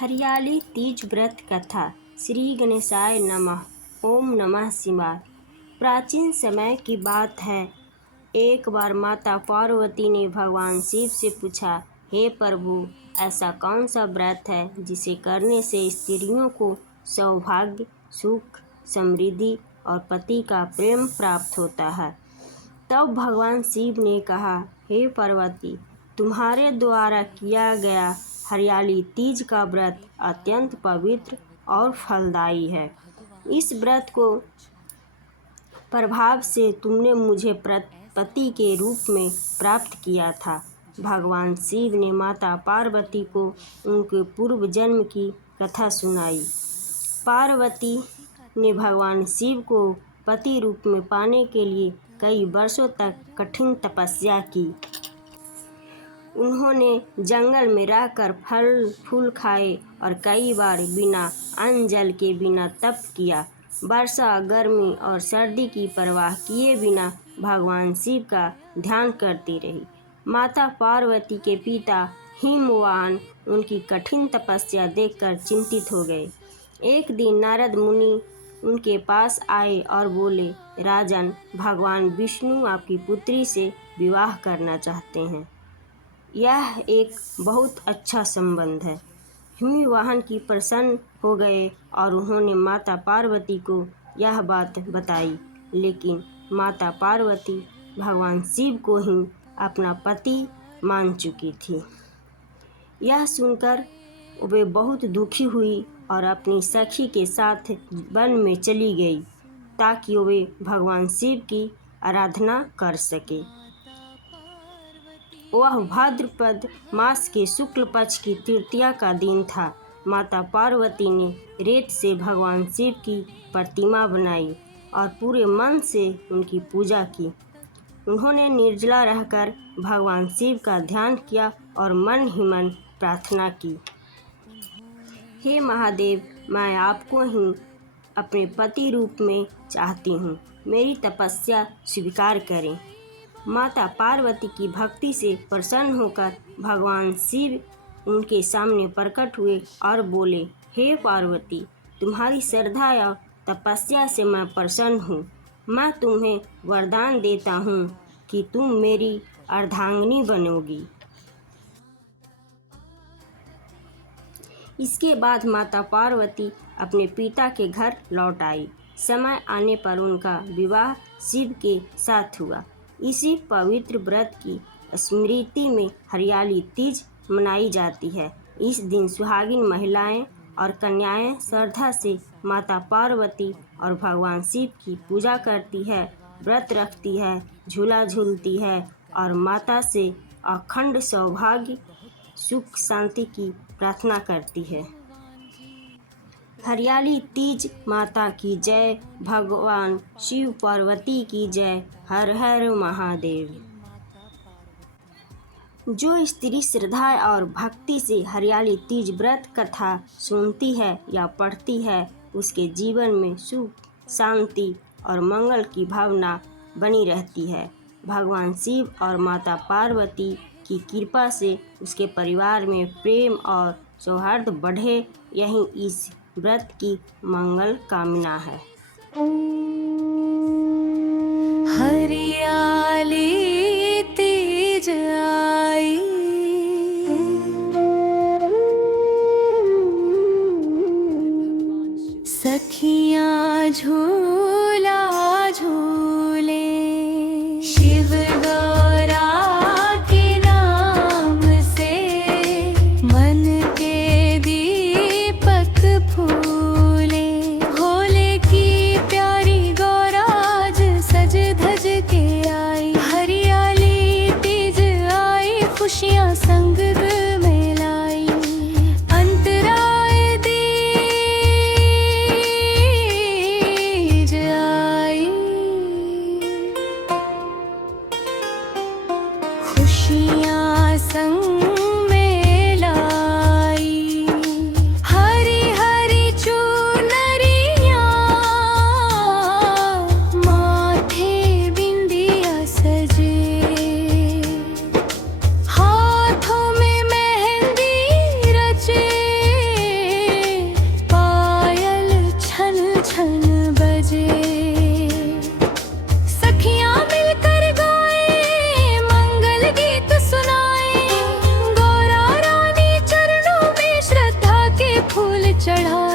हरियाली तीज व्रत कथा। श्री गणेशाय नमः। ओम नमः शिवाय। प्राचीन समय की बात है। एक बार माता पार्वती ने भगवान शिव से पूछा, हे प्रभु, ऐसा कौन सा व्रत है जिसे करने से स्त्रियों को सौभाग्य, सुख, समृद्धि और पति का प्रेम प्राप्त होता है। तब भगवान शिव ने कहा, हे पार्वती, तुम्हारे द्वारा किया गया हरियाली तीज का व्रत अत्यंत पवित्र और फलदायी है। इस व्रत को प्रभाव से तुमने मुझे पति के रूप में प्राप्त किया था। भगवान शिव ने माता पार्वती को उनके पूर्व जन्म की कथा सुनाई। पार्वती ने भगवान शिव को पति रूप में पाने के लिए कई वर्षों तक कठिन तपस्या की। उन्होंने जंगल में रहकर फल फूल खाए और कई बार बिना अन्न जल के बिना तप किया। वर्षा, गर्मी और सर्दी की परवाह किए बिना भगवान शिव का ध्यान करती रही। माता पार्वती के पिता हिमवान उनकी कठिन तपस्या देखकर चिंतित हो गए। एक दिन नारद मुनि उनके पास आए और बोले, राजन, भगवान विष्णु आपकी पुत्री से विवाह करना चाहते हैं। यह एक बहुत अच्छा संबंध है। हिमवाहन की प्रसन्न हो गए और उन्होंने माता पार्वती को यह बात बताई। लेकिन माता पार्वती भगवान शिव को ही अपना पति मान चुकी थी। यह सुनकर वे बहुत दुखी हुई और अपनी सखी के साथ वन में चली गई ताकि वे भगवान शिव की आराधना कर सके। वह भाद्रपद मास के शुक्ल पक्ष की तृतीया का दिन था। माता पार्वती ने रेत से भगवान शिव की प्रतिमा बनाई और पूरे मन से उनकी पूजा की। उन्होंने निर्जला रहकर भगवान शिव का ध्यान किया और मन ही मन प्रार्थना की, हे महादेव, मैं आपको ही अपने पति रूप में चाहती हूँ, मेरी तपस्या स्वीकार करें। माता पार्वती की भक्ति से प्रसन्न होकर भगवान शिव उनके सामने प्रकट हुए और बोले, हे पार्वती, तुम्हारी श्रद्धा और तपस्या से मैं प्रसन्न हूँ। मैं तुम्हें वरदान देता हूँ कि तुम मेरी अर्धांगिनी बनोगी। इसके बाद माता पार्वती अपने पिता के घर लौट आई। समय आने पर उनका विवाह शिव के साथ हुआ। इसी पवित्र व्रत की स्मृति में हरियाली तीज मनाई जाती है। इस दिन सुहागिन महिलाएं और कन्याएं श्रद्धा से माता पार्वती और भगवान शिव की पूजा करती है, व्रत रखती है, झूला झूलती है और माता से अखंड सौभाग्य, सुख, शांति की प्रार्थना करती है। हरियाली तीज माता की जय, भगवान शिव पार्वती की जय। हर हर महादेव। जो स्त्री श्रद्धा और भक्ति से हरियाली तीज व्रत कथा सुनती है या पढ़ती है, उसके जीवन में सुख, शांति और मंगल की भावना बनी रहती है। भगवान शिव और माता पार्वती की कृपा से उसके परिवार में प्रेम और सौहार्द बढ़े, यही इस व्रत की मंगल कामना है। हरियाली तीज आई, सखियाँ झूला झूले, शिव गौरा के नाम से मन के दीपक फूले। भोले की प्यारी गौराज सज धज के आई, हरियाली तीज आई, चढ़ा